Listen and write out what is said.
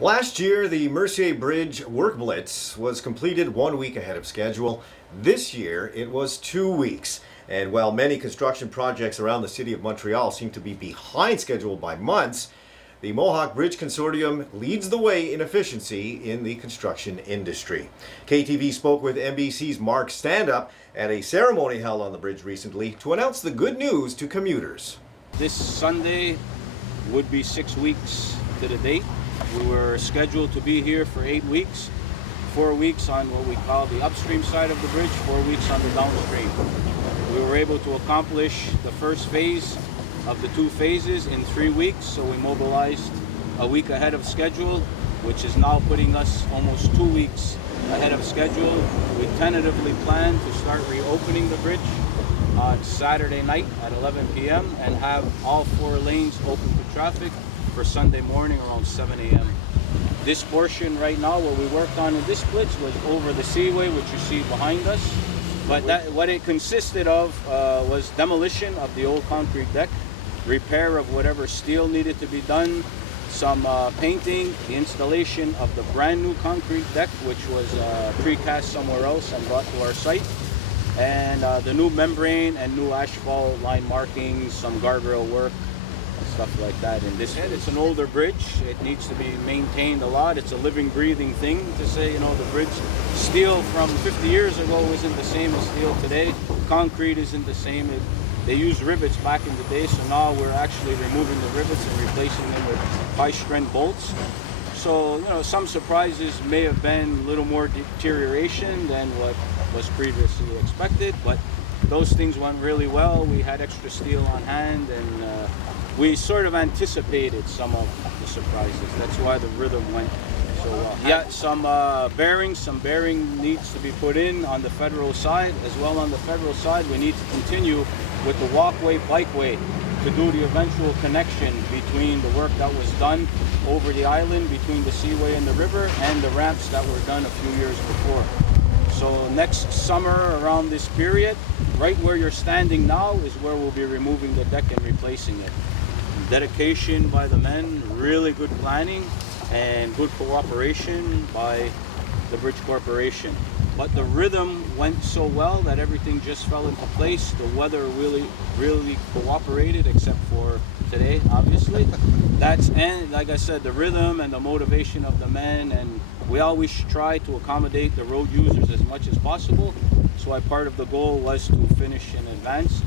Last year, the Mercier Bridge Work Blitz was completed 1 week ahead of schedule. This year, it was 2 weeks. And while many construction projects around the city of Montreal seem to be behind schedule by months, the Mohawk Bridge Consortium leads the way in efficiency in the construction industry. KTV spoke with MBC's Mark Standup at a ceremony held on the bridge recently to announce the good news to commuters. This Sunday would be 6 weeks to the date. We were scheduled to be here for 8 weeks, 4 weeks on what we call the upstream side of the bridge, 4 weeks on the downstream. We were able to accomplish the first phase of the 2 phases in 3 weeks, so we mobilized a week ahead of schedule, which is now putting us almost 2 weeks ahead of schedule. We tentatively plan to start reopening the bridge on Saturday night at 11 p.m. and have all 4 lanes open to traffic for Sunday morning around 7 a.m. This portion right now, what we worked on in this blitz was over the seaway, which you see behind us. But what it consisted of was demolition of the old concrete deck, repair of whatever steel needed to be done, some painting, the installation of the brand new concrete deck, which was precast somewhere else and brought to our site, and the new membrane and new asphalt line markings, some guardrail work, stuff like that. In this head, it's an older bridge. It needs to be maintained a lot. It's a living, breathing thing to say, the bridge steel from 50 years ago isn't the same as steel today. Concrete isn't the same. They used rivets back in the day, so now we're actually removing the rivets and replacing them with high-strength bolts. So, some surprises may have been a little more deterioration than what was previously expected, but those things went really well. We had extra steel on hand, and we sort of anticipated some of the surprises. That's why the rhythm went so well. Some bearing needs to be put in on the federal side. As well, on the federal side, we need to continue with the walkway, bikeway to do the eventual connection between the work that was done over the island, between the seaway and the river, and the ramps that were done a few years before. So next summer, around this period, right where you're standing now is where we'll be removing the deck and replacing it. Dedication by the men, really good planning, and good cooperation by the Bridge Corporation. But the rhythm went so well that everything just fell into place. The weather really cooperated, except for today, obviously. And like I said, the rhythm and the motivation of the men, and we always try to accommodate the road users as much as possible. So part of the goal was to finish in advance